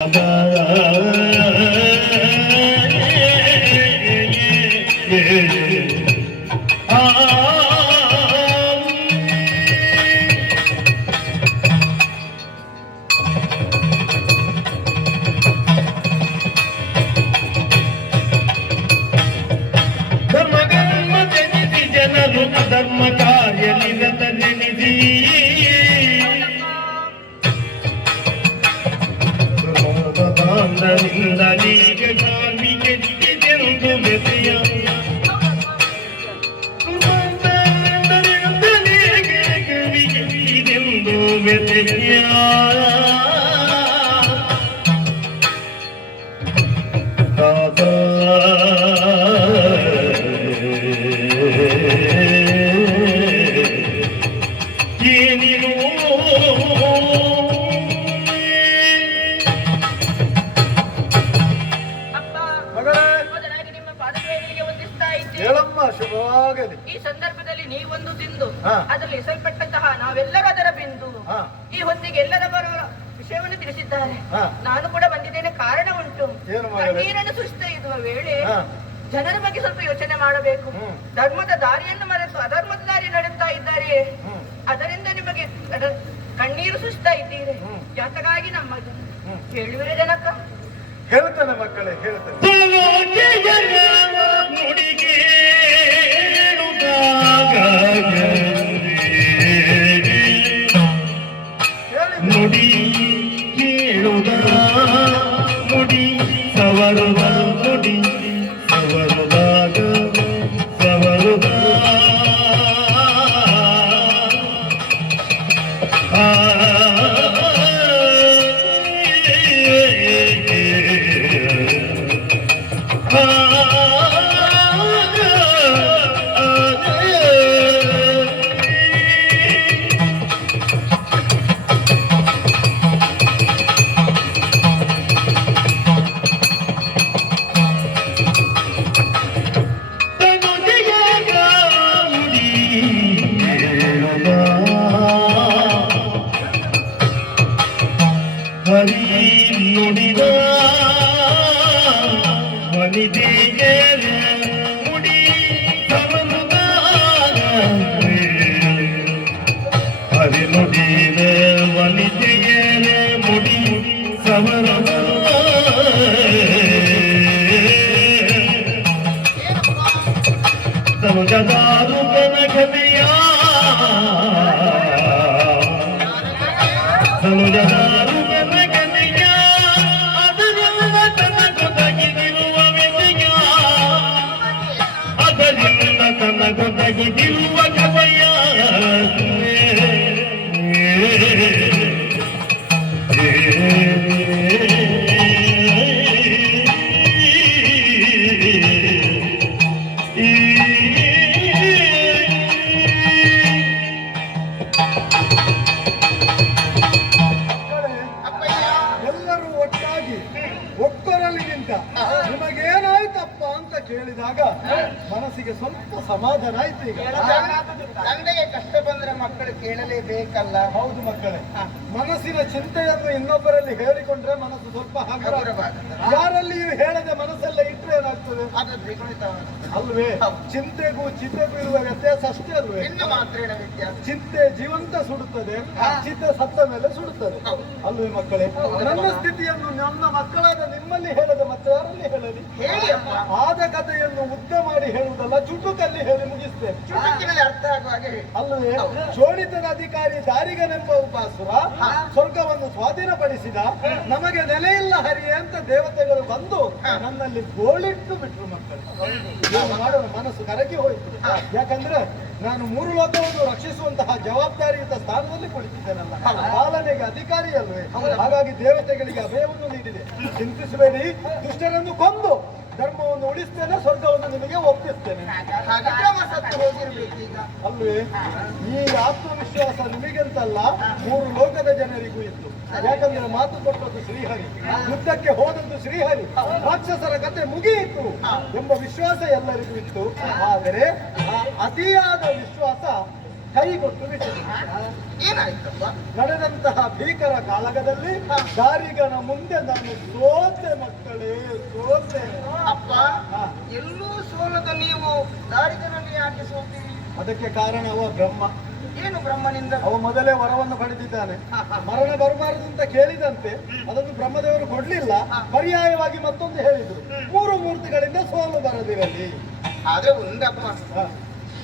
ಧರ್ಮ ಕಾರ್ಯ ನಿರತ ನೆನೆದಿ ದಾನದಿಂದಲೀಗ ಕಾರ್ಮಿಗೆ ಗೆದ್ದೆಂದು ಬೆಸೆಯ ಕವಿಗೆಂದು ಬೆಸೆಯ ಈ ಸಂದರ್ಭದಲ್ಲಿ ನೀವೊಂದು ತಿಂದು ಅದರಲ್ಲಿ ಎಸಲ್ಪಟ್ಟಂತಹ ನಾವೆಲ್ಲರೂ ಅದರ ಬಿಂದು. ಈ ಹೊತ್ತಿಗೆ ಎಲ್ಲರ ಬರುವ ವಿಷಯವನ್ನು ತಿಳಿಸಿದ್ದಾರೆ. ನಾನು ಕೂಡ ಬಂದಿದ್ದೇನೆ, ಕಾರಣ ಉಂಟು. ನೀರನ್ನು ಸುರಿಸ್ತಾ ಇರುವ ವೇಳೆ ಜನರ ಬಗ್ಗೆ ಸ್ವಲ್ಪ ಯೋಚನೆ ಮಾಡಬೇಕು. ಧರ್ಮದ ದಾರಿಯನ್ನು ಮರೆತು ಅಧರ್ಮದ ದಾರಿ ನಡೆಸ್ತಾ ಇದ್ದಾರೆ. ಅದರಿಂದ ನಿಮಗೆ ಕಣ್ಣೀರು ಸುರಿಸ್ತಾ ಇದ್ದೀರಿ. ಯಾತಗಾಗಿ ನಮ್ಮ ಹೇಳುವಿರ ಜನಕ? ಹೇಳ್ತಾನೆ ಮಕ್ಕಳೇ, ಹೇಳ್ತಾನೆ. ಮುಡಿ ಕೇಳುದ ಮುಡಿ ಸವರುದ ಮುಡಿ ಸವರುದಾಗ ಸವರುದ ಹರಿ ನುಡಿದ ಮನಿದಿಗೆ ಮುಡಿ ಸವರುದಾಗ ಹರಿ ನುಡಿದ ವನಿತೆಗೆ ಮುಡಿ ಸವರದ ಸಮುದಾರು ಕನಕನೆಯ ಸಮುದಾರು ಗೊತ್ತಾಗಿರುವ ಕವಯ ಎಲ್ಲರೂ ಒಟ್ಟಾಗಿ ಒಬ್ಬರಲ್ಲಿ ನಿಂತ ನಿಮಗೇನಾಯ್ತಪ್ಪ ಅಂತ ಕೇಳಿದಾಗ ಮನಸ್ಸಿಗೆ ಸ್ವಲ್ಪ ಸಮಾಧಾನ ಆಯ್ತು. ಈಗ ತಂದೆಗೆ ಕಷ್ಟ ಬಂದ್ರೆ ಮಕ್ಕಳು ಕೇಳಲೇಬೇಕಲ್ಲ. ಹೌದು ಮಕ್ಕಳೇ, ಮನಸ್ಸಿನ ಚಿಂತೆಯನ್ನು ಇನ್ನೊಬ್ಬರಲ್ಲಿ ಹೇಳಿಕೊಂಡ್ರೆ ಮನಸ್ಸು ಸ್ವಲ್ಪ ಯಾರಲ್ಲಿಯೂ ಹೇಳದೆ ಮನಸ್ಸೆಲ್ಲ ಇಟ್ಟರೆ ಏನಾಗ್ತದೆ? ಅದು ದ್ವಿಗುಣಿತ ಅಲ್ವೇ? ಚಿಂತೆಗೂ ಚಿತೆಗೂ ಇರುವ ವ್ಯತ್ಯಾಸ ಅಷ್ಟೇ ಅಲ್ವೇ? ಇನ್ನು ಮಾತ್ರ ವ್ಯತ್ಯಾಸ. ಚಿಂತೆ ಜೀವಂತ ಸುಡುತ್ತದೆ, ಚಿತೆ ಸತ್ತ ಮೇಲೆ ಸುಡುತ್ತದೆ ಅಲ್ವೇ ಮಕ್ಕಳೇ? ನನ್ನ ಸ್ಥಿತಿಯನ್ನು ನನ್ನ ಮಕ್ಕಳಾದ ನಿಮ್ಮಲ್ಲಿ ಹೇಳದೆ ಮತ್ತೆ ಯಾರಲ್ಲಿ ಹೇಳಲಿ? ಆದ ಕಥೆಯನ್ನು ಉದ್ದ ಮಾಡಿ ಹೇಳುವುದಲ್ಲ, ಚುಟುಕಲ್ಲಿ ಹೇಳಿ ಮುಗಿಸ್ತೇನೆ. ಅರ್ಥ ಆಗುವ ಹಾಗೆ ಅಲ್ಲವೇ? ಶೋಣಿತದ ಅಧಿಕಾರಿ ದಾರಿಗನೆಂಬ ಉಪಾಸುರ ಸ್ವರ್ಗವನ್ನು ಸ್ವಾಧೀನಪಡಿಸಿದ. ನಮಗೆ ನೆಲೆ ಇಲ್ಲ ಹರಿಯೇ ಅಂತ ದೇವತೆಗಳು ಬಂದು ನನ್ನಲ್ಲಿ ಗೋಳಿಟ್ಟು ಬಿಟ್ರು ಮಕ್ಕಳು. ಮಾಡುವ ಮನಸ್ಸು ಕರಗಿ ಹೋಯಿತು. ಯಾಕಂದ್ರೆ ನಾನು 3 ಲೋಕವನ್ನು ರಕ್ಷಿಸುವಂತಹ ಜವಾಬ್ದಾರಿಯುತ ಸ್ಥಾನದಲ್ಲಿ ಕುಳಿತಿದ್ದೇನಲ್ಲ, ಪಾಲನೆಗೆ ಅಧಿಕಾರಿ ಅಲ್ವೇ? ಹಾಗಾಗಿ ದೇವತೆಗಳಿಗೆ ಅಭಯವನ್ನು ನೀಡಿದೆ. ಚಿಂತಿಸಬೇಡಿ, ದುಷ್ಟರನ್ನು ಕೊಂದು ಧರ್ಮವನ್ನು ಉಳಿಸ್ತೇನೆ, ಸ್ವರ್ಗವನ್ನು ನಿಮಗೆ ಒಪ್ಪಿಸ್ತೇನೆ ಅಲ್ವೇ? ಈ ಆತ್ಮವಿಶ್ವಾಸ ನಿಮಗೆಂತಲ್ಲ, 3 ಲೋಕದ ಜನರಿಗೂ ಇತ್ತು. ಯಾಕಂದ್ರೆ ಮಾತು ಕೊಟ್ಟದ್ದು ಶ್ರೀಹರಿ, ಯುದ್ಧಕ್ಕೆ ಹೋದದ್ದು ಶ್ರೀಹರಿ, ರಾಕ್ಷಸರ ಕತೆ ಮುಗಿಯಿತು ಎಂಬ ವಿಶ್ವಾಸ ಎಲ್ಲರಿಗೂ ಇತ್ತು. ಆದರೆ ಆ ಅತಿಯಾದ ವಿಶ್ವಾಸ ಕೈಗೊಟ್ಟು ಬಿಟ್ಟಿದೆ. ಏನಾಯ್ತಪ್ಪ? ನಡೆದಂತಹ ಭೀಕರ ಕಾಳಗದಲ್ಲಿ ದಾರಿಗನ ಮುಂದೆ ನಾನು ಸೋತೆ ಮಕ್ಕಳೇ, ಸೋತೆ. ಅಪ್ಪ, ಹಾ. ಎಲ್ಲೂ ಸೋಲದ ನೀವು ದಾರಿಗನಲ್ಲಿ ಯಾಕೆ ಸೋತೀರಿ? ಅದಕ್ಕೆ ಕಾರಣ ಅವ ಬ್ರಹ್ಮ. ಏನು ಬ್ರಹ್ಮನಿಂದ? ಅವ ಮೊದಲೇ ವರವನ್ನು ಪಡೆದಿದ್ದಾನೆ. ಮರಣ ಬರಬಾರದು ಅಂತ ಕೇಳಿದಂತೆ ಅದನ್ನು ಬ್ರಹ್ಮದೇವರು ಕೊಡ್ಲಿಲ್ಲ. ಪರ್ಯಾಯವಾಗಿ ಮತ್ತೊಂದು ಹೇಳಿದ್ರು, 3 ಮೂರ್ತಿಗಳಿಂದ ಸೋಲು ಬರದಿರಲಿ. ಆದ್ರೆ ಒಂದಪ್ಪ, ಹ,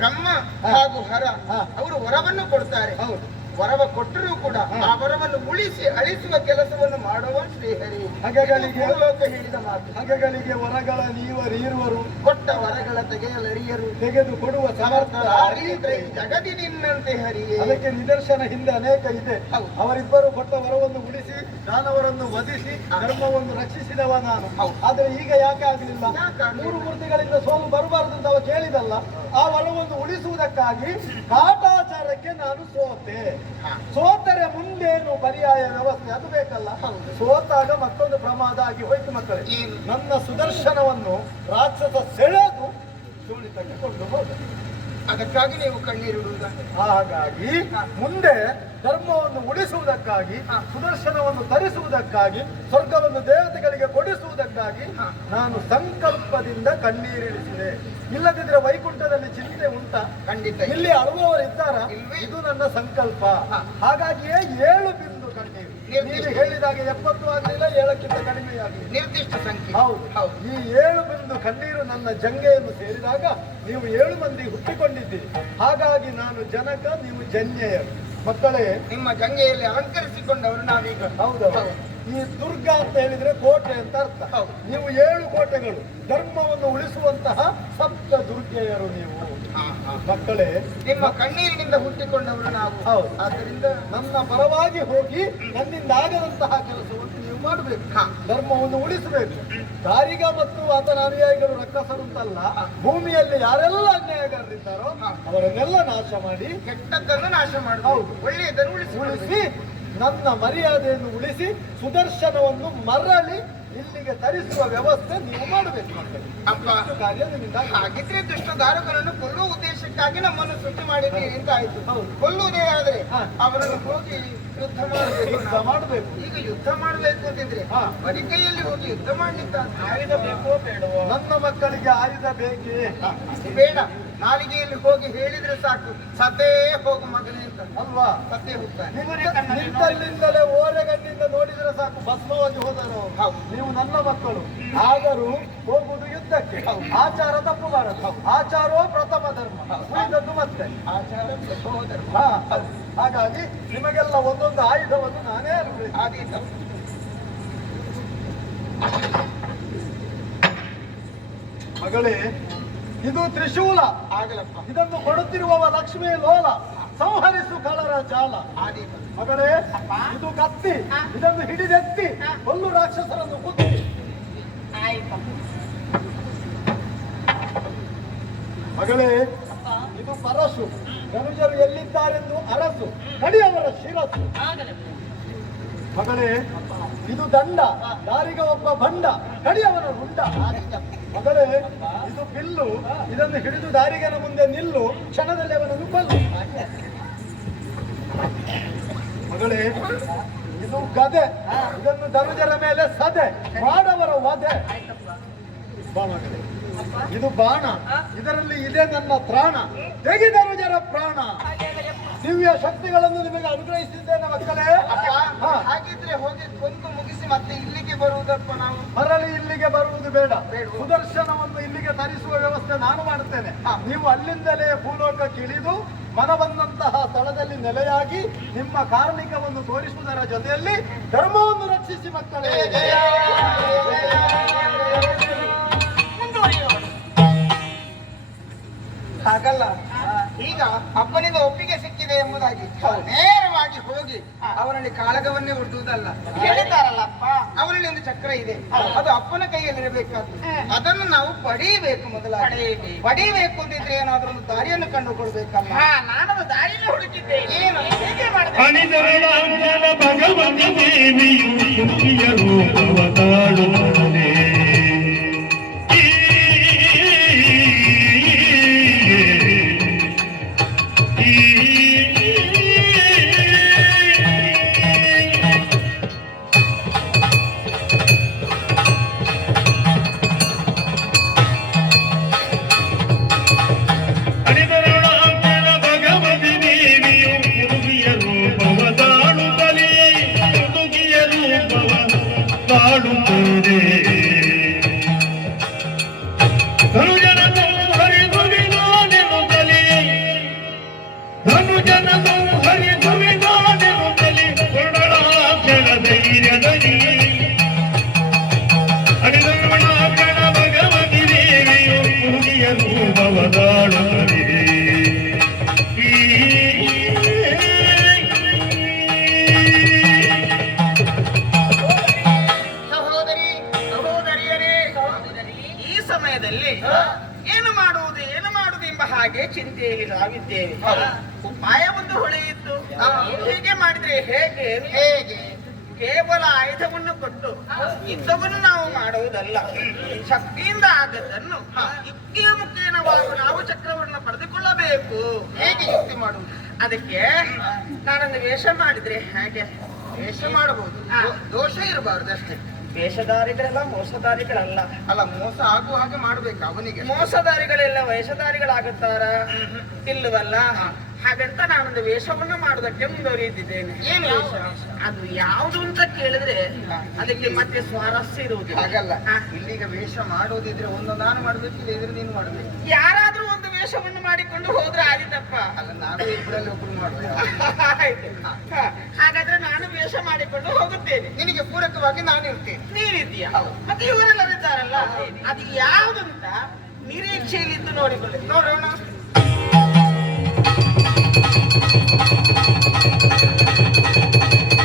ಬ್ರಹ್ಮ ಹಾಗೂ ಹರ ಹಾ. ಅವರು ವರವನ್ನು ಕೊಡ್ತಾರೆ. ಹೌದು. ವರವ ಕೊಟ್ಟರೂ ಕೂಡ ಆ ವರವನ್ನು ಉಳಿಸಿ ಅಳಿಸುವ ಕೆಲಸವನ್ನು ಮಾಡುವ ಶ್ರೀಹರಿ. ಹಗೆಗಳಿಗೆ ಲೋಕ ಹೇಳಿದ ಮಾತು. ಹಗೆಗಳಿಗೆ ವರಗಳ ನೀವರೀರುವರು, ಕೊಟ್ಟ ವರಗಳ ತೆಗೆಯಲರಿಯರು, ತೆಗೆದು ಕೊಡುವ ಸಮರ್ಥ ಸಮರ್ಥರಾಗಿದ್ರೆ ಜಗದಿ ನಿನ್ನಂತೆ ಹರಿಯೇ. ಅದಕ್ಕೆ ನಿದರ್ಶನ ಹಿಂದೆ ಅನೇಕ ಇದೆ. ಹೌದು. ಅವರಿಬ್ಬರು ಕೊಟ್ಟ ವರವನ್ನು ಉಳಿಸಿ ದಾನವರನ್ನು ವಧಿಸಿ ಧರ್ಮವನ್ನು ರಕ್ಷಿಸಿದವ ನಾನು. ಹೌದು. ಆದ್ರೆ ಈಗ ಯಾಕೆ ಆಗಲಿಲ್ಲ? ಯಾಕಾಗ್ಲಿಲ್ಲ? 3 ಮೂರ್ತಿಗಳಿಂದ ಸೋಲು ಬರಬಾರದು ಅಂತ ಅವ ಕೇಳಿದಲ್ಲ. ಆ ವರವನ್ನು ಉಳಿಸುವುದಕ್ಕಾಗಿ ಕಾಟಾಚಾರಕ್ಕೆ ನಾನು ಸೋತೆ. ಸೋತರೆ ಮುಂದೇನು ಪರ್ಯಾಯ ವ್ಯವಸ್ಥೆ ಅದು ಬೇಕಲ್ಲ. ಸೋತಾಗ ಮತ್ತೊಂದು ಪ್ರಮಾದ ಆಗಿ ಹೋಯ್ತು ಮಕ್ಕಳೇ. ಏನು? ನನ್ನ ಸುದರ್ಶನವನ್ನು ರಾಕ್ಷಸ ಸೆಳೆದು ಜೋಳಿತಕ್ಕೆ ಕೊಂಡು ಹೋದ. ಅದಕ್ಕಾಗಿ ನೀವು ಕಣ್ಣೀರಿಡುವುದ? ಹಾಗಾಗಿ ಮುಂದೆ ಧರ್ಮವನ್ನು ಉಳಿಸುವುದಕ್ಕಾಗಿ, ಸುದರ್ಶನವನ್ನು ತರಿಸುವುದಕ್ಕಾಗಿ, ಸ್ವರ್ಗವನ್ನು ದೇವತೆಗಳಿಗೆ ಕೊಡಿಸುವುದಕ್ಕಾಗಿ ನಾನು ಸಂಕಲ್ಪದಿಂದ ಕಣ್ಣೀರಿಳಿಸಿದೆ. ಇಲ್ಲದಿದ್ರೆ ವೈಕುಂಠದಲ್ಲಿ ಚಿಂತೆ ಉಂಟಾ? ಖಂಡಿತ ಇಲ್ಲಿ ಅಳುವವರು ಇದ್ದಾರ? ಇಲ್ವೇ? ಇದು ನನ್ನ ಸಂಕಲ್ಪ. ಹಾಗಾಗಿಯೇ 7 ಬಿಂದು ಕಣ್ಣೀರು. ನೀವು ಹೇಳಿದಾಗೆ 70 ಆಗಲಿಲ್ಲ, 7ಕ್ಕಿಂತ ಕಡಿಮೆಯಾಗಲಿಲ್ಲ. ನಿರ್ದಿಷ್ಟ ಸಂಖ್ಯೆ. ಹೌದು. ಈ 7 ಬಿಂದು ಕಣ್ಣೀರು ನನ್ನ ಜಂಗೆಯನ್ನು ಸೇರಿದಾಗ ನೀವು 7 ಮಂದಿ ಹುಟ್ಟಿಕೊಂಡಿದ್ದೀರಿ. ಹಾಗಾಗಿ ನಾನು ಜನಕ, ನೀವು ಜನ್ಯೆಯರು. ಮಕ್ಕಳೇ, ನಿಮ್ಮ ಗಂಗೆಯಲ್ಲಿ ಅಲಂಕರಿಸಿಕೊಂಡವರು ನಾವೀಗ. ಹೌದೌದು. ಈ ದುರ್ಗ ಅಂತ ಹೇಳಿದ್ರೆ ಕೋಟೆ ಅಂತ ಅರ್ಥ. ಹೌದು. ನೀವು 7 ಕೋಟೆಗಳು, ಧರ್ಮವನ್ನು ಉಳಿಸುವಂತಹ ಸಪ್ತ ದುರ್ಗೆಯರು ನೀವು. ಮಕ್ಕಳೇ, ನಿಮ್ಮ ಕಣ್ಣೀರಿನಿಂದ ಹುಟ್ಟಿಕೊಂಡವರು ನಾವು. ಹೌದು. ಆದ್ದರಿಂದ ನನ್ನ ಪರವಾಗಿ ಹೋಗಿ ನನ್ನಿಂದ ಆಗದಂತಹ ಕೆಲಸವನ್ನು ನೀವು ಮಾಡಬೇಕು. ಧರ್ಮವನ್ನು ಉಳಿಸಬೇಕು. ದಾರಿಗ ಮತ್ತು ಆತನ ಅನುಯಾಯಿಗಳು ರಕ್ಕಸರುಂಟಲ್ಲ, ಭೂಮಿಯಲ್ಲಿ ಯಾರೆಲ್ಲ ಅನ್ಯಾಯಗಾರರಿದ್ದಾರೋ ಅವರನ್ನೆಲ್ಲ ನಾಶ ಮಾಡಿ ಕೆಟ್ಟದ್ದನ್ನು ನಾಶ ಹೌದು. ಮಾಡಬಹುದು, ಒಳ್ಳೆಯದನ್ನು ಉಳಿಸಿ ಉಳಿಸಿ ನನ್ನ ಮರ್ಯಾದೆಯನ್ನು ಉಳಿಸಿ ಸುದರ್ಶನವನ್ನು ಮರಳಿ ಇಲ್ಲಿಗೆ ತರಿಸುವ ವ್ಯವಸ್ಥೆ ನೀವು ಮಾಡಬೇಕು ಮಕ್ಕಳು. ಅಪ್ಪ, ಇಷ್ಟು ಕಾರ್ಯ ನಿಮ್ಮಿಂದ ಆಗಿದೆ. ಹಾಗಿದ್ರೆ ದುಷ್ಟ ದಾರುಗಳನ್ನು ಕೊಲ್ಲುವ ಉದ್ದೇಶಕ್ಕಾಗಿ ನಮ್ಮನ್ನು ಸೃಷ್ಟಿ ಮಾಡಿದ್ದೀರಿ ಅಂತ ಆಯ್ತು. ಹೌದು. ಕೊಲ್ಲುವುದೇ ಆದ್ರೆ ಹಾ. ಅವರನ್ನು ಹೋಗಿ ಯುದ್ಧ ಮಾಡಬೇಕು. ಯುದ್ಧ ಮಾಡಬೇಕು. ಈಗ ಯುದ್ಧ ಮಾಡಬೇಕು ಅಂತಿದ್ರೆ ಹಾ. ಬರಿಕೈಯಲ್ಲಿ ಹೋಗಿ ಯುದ್ಧ ಮಾಡ್ಲಿಕ್ಕೆ ಆಯುಧ ಬೇಕೋ ಬೇಡವೋ? ನನ್ನ ಮಕ್ಕಳಿಗೆ ಆಯುಧ ಬೇಕೇ? ಬೇಡ, ನಾಲಿಗೆಯಲ್ಲಿ ಹೋಗಿ ಹೇಳಿದ್ರೆ ಸಾಕು, ಸತ್ತೇ ಹೋಗು ಮಗನೇ ಅಂತ. ಅಲ್ವಾ? ಸತ್ತೇ ಹೋಗ್ತಾನೆ. ನಿಂತಲ್ಲಿಂದಲೇ ಓರೆಗಣ್ಣಿಂದ ನೋಡಿದ್ರೆ ಸಾಕು, ಭಸ್ಮವಾಗಿ ಹೋದರು. ಹೌದು. ನೀವು ನನ್ನ ಮಕ್ಕಳು. ಆದರೂ ಹೋಗುವುದು ಯುದ್ಧಕ್ಕೆ. ಆಚಾರ ತಪ್ಪಬಾರದು. ಆಚಾರವೋ ಪ್ರಥಮ ಧರ್ಮ, ಉಳಿದದ್ದು ಮತ್ತೆ ಆಚಾರ ಸಹೋದರ. ಹಾ. ಹಾಗಾಗಿ ನಿಮಗೆಲ್ಲ ಒಂದೊಂದು ಆಯುಧವನ್ನು ನಾನೇ ಅರ್ಪಿಸಿ. ಆದೀತ. ಮಗಳೇ, ಇದು ತ್ರಿಶೂಲ. ಆಗಲಪ್ಪ. ಇದನ್ನು ಕೊಡುತ್ತಿರುವವ ಲಕ್ಷ್ಮೀ ಲೋಲ, ಸಂಹರಿಸು ಕಳರ ಜಾಲ. ಆದೀತ. ಮಗಳೇ, ಇದು ಕತ್ತಿ. ಇದನ್ನು ಹಿಡಿದೆತ್ತಿ ಕೊಲ್ಲು ರಾಕ್ಷಸರನ್ನು ಕುತ್ತಿ. ಮಗಳೇ, ಇದು ಪರಶು. ಧನುಜರು ಎಲ್ಲಿದ್ದಾರೆಂದು ಅರಸು, ಕಡಿಯವರ ಶಿರಸ್ಸು. ಮಗಳೇ, ಇದು ದಂಡ. ದಾರಿಗೆ ಒಬ್ಬ ಬಂಡ, ಕಡಿಯವರ ರುಂಡ. ಮಗಳೇ, ಇದು ಬಿಲ್ಲು. ಇದನ್ನು ಹಿಡಿದು ದಾರಿಗನ ಮುಂದೆ ನಿಲ್ಲು, ಕ್ಷಣದಲ್ಲಿ ಅವನನ್ನು ಕೊಲ್ಲು. ಮಗಳೇ, ಇದು ಗದೆ. ಇದನ್ನು ಧನುಜರ ಮೇಲೆ ಸದೆ, ಮಾಡವರ ವಧೆ. ಬಾ ಮಗಳೇ, ಇದು ಬಾಣ. ಇದರಲ್ಲಿ ಇದೆ ನನ್ನ ತ್ರಾಣ, ತೆಗೆದನುಜರ ಪ್ರಾಣ. ದಿವ್ಯ ಶಕ್ತಿಗಳನ್ನು ನಿಮಗೆ ಅನುಗ್ರಹಿಸಿದ್ದೇನೆ ಮಕ್ಕಳೇ. ಹಾ. ಹಾಗಿದ್ರೆ ಹೋಗಿ ಕೊಂದು ಮುಗಿಸಿ ಮತ್ತೆ ಇಲ್ಲಿಗೆ ಬರುವುದಪ್ಪ ನಾವು. ಮರಳಿ ಇಲ್ಲಿಗೆ ಬರುವುದು ಬೇಡ. ಸುದರ್ಶನವನ್ನು ಇಲ್ಲಿಗೆ ತರಿಸುವ ವ್ಯವಸ್ಥೆ ನಾನು ಮಾಡುತ್ತೇನೆ. ನೀವು ಅಲ್ಲಿಂದಲೇ ಭೂಲೋಕಕ್ಕೆ ಇಳಿದು ಮನ ಬಂದಂತಹ ಸ್ಥಳದಲ್ಲಿ ನೆಲೆಯಾಗಿ ನಿಮ್ಮ ಕಾರ್ಮಿಕವನ್ನು ತೋರಿಸುವುದರ ಜೊತೆಯಲ್ಲಿ ಧರ್ಮವನ್ನು ರಕ್ಷಿಸಿ ಮಕ್ಕಳೇ. ಹಾಗಲ್ಲ, ಈಗ ಅಪ್ಪನಿಂದ ಒಪ್ಪಿಗೆ ಸಿಕ್ಕಿದೆ ಎಂಬುದಾಗಿ ನೇರವಾಗಿ ಹೋಗಿ ಅವನಲ್ಲಿ ಕಾಳಗವನ್ನೇ ಒಡ್ಡುವುದಲ್ಲ. ಹೇಳಿದ್ದಾರಲ್ಲ ಅಪ್ಪ, ಅವರಲ್ಲಿ ಒಂದು ಚಕ್ರ ಇದೆ, ಅದು ಅಪ್ಪನ ಕೈಯಲ್ಲಿರಬೇಕಾದ್ದು. ಅದನ್ನು ನಾವು ಪಡೆಯಬೇಕು. ಮೊದಲಾಗಿ ಪಡೆಯಬೇಕು ಅಂತಿದ್ರೆ ಏನಾದ್ರೂ ಒಂದು ದಾರಿಯನ್ನು ಕಂಡುಕೊಳ್ಬೇಕಲ್ಲ. ನಾನದು ದಾರಿಯನ್ನು ಹುಡುಕಿದ್ದೇನೆ. ಏನು ಹೇಗೆ ಮಾಡಿದೆ? ಅಣಿದರಳಾಂಜನ ಭಗವತಿ ದೇವಿಯು ಸುಖಿಯ ರೂಪವ ತಾಳುತ್ತದೆ. ಈ ಬವದಾಡುತ್ತದೆ ಧನುಜನ ಸಂಹರಿಸುವಿನಾನೆನುತ್ತಲೇ ಕರುಣಾಕ್ಷರ ಧೈರ್ಯದಲ್ಲಿ ಅಡಿದರ್ಮಣಾಕ್ಷಣ ಭಗವತಿ ದೇವಿಯು ಹುಡುಗಿಯರು ಬವದಾಡುತ್ತದೆ ಏನು ಮಾಡುವುದು ಎಂಬ ಹಾಗೆ ಚಿಂತೆಯಲ್ಲಿ ನಾವಿದ್ದೇವೆ. ಉಪಾಯ ಒಂದು ಹೊಳೆಯಿತ್ತು. ಹೀಗೆ ಮಾಡಿದ್ರೆ ಹೇಗೆ ಹೇಗೆ ಕೇವಲ ಆಯುಧವನ್ನು ಕೊಟ್ಟು ಯುದ್ಧವನ್ನು ನಾವು ಮಾಡುವುದಲ್ಲ, ಶಕ್ತಿಯಿಂದ ಆಗದ್ದನ್ನು ಯುಕ್ತಿಯ ಮುಖೇನವಾಗಿ ನಾವು ಚಕ್ರವನ್ನು ಪಡೆದುಕೊಳ್ಳಬೇಕು. ಹೇಗೆ ಯುಕ್ತಿ ಮಾಡುವುದು? ಅದಕ್ಕೆ ನಾನೊಂದು ವೇಷ ಮಾಡಿದ್ರೆ ಹೇಗೆ ವೇಷ ಮಾಡಬಹುದು, ದೋಷ ಇರಬಾರದು ಅಷ್ಟೇ. ವೇಷಧಾರಿಗಳೆಲ್ಲ ಮೋಸಧಾರಿಗಳಲ್ಲ. ಅಲ್ಲ, ಮೋಸ ಆಗುವ ಹಾಗೆ ಮಾಡ್ಬೇಕು ಅವನಿಗೆ. ಮೋಸಧಾರಿಗಳೆಲ್ಲ ವೇಷಧಾರಿಗಳಾಗುತ್ತಾರ ಇಲ್ಲವಲ್ಲ? ಹಾಗಂತ ನಾನೊಂದು ವೇಷವನ್ನು ಮಾಡುವುದಕ್ಕೆ ಮುಂದುವರಿದಿದ್ದೇನೆ. ಏನು ವೇಷ? ಅದು ಯಾವುದು ಅಂತ ಕೇಳಿದ್ರೆ ಅದಕ್ಕೆ ಮತ್ತೆ ಸ್ವಾರಸ್ಯ ಇರುವುದು. ಹಾಗಲ್ಲ, ಇಲ್ಲಿಗ ವೇಷ ಮಾಡೋದಿದ್ರೆ ಒಂದು ನಾನು ಮಾಡ್ಬೇಕಿಲ್ಲ, ಇದ್ರೆ ನೀನು ಮಾಡ್ಬೇಕು. ಯಾರಾದ್ರೂ ಒಂದು ವೇಷವನ್ನು ಮಾಡಿಕೊಂಡು ಹೋದ್ರೆ ಆದಿತಪ್ಪ. ಅಲ್ಲ, ನಾನು ಇಬ್ಬರಲ್ಲಿ ಒಬ್ರು ಮಾಡ್ಬೇಕು. ಆಯ್ತು, ಹಾಗಾದ್ರೆ ನಾನು ವೇಷ ಮಾಡಿಕೊಂಡು ಹೋಗುತ್ತೇನೆ. ನಿನಗೆ ಪೂರಕವಾಗಿ ನಾನು ಇರ್ತೇನೆ, ನೀನಿದ್ದೀಯ. ಮತ್ತೆ ಇವರೆಲ್ಲ ಇದ್ದಾರಲ್ಲ, ಅದು ಯಾವುದಂತ ನಿರೀಕ್ಷೆಯಲ್ಲಿದ್ದು ನೋಡಿಕೊಳ್ಳಿ. ನೋಡೋಣ.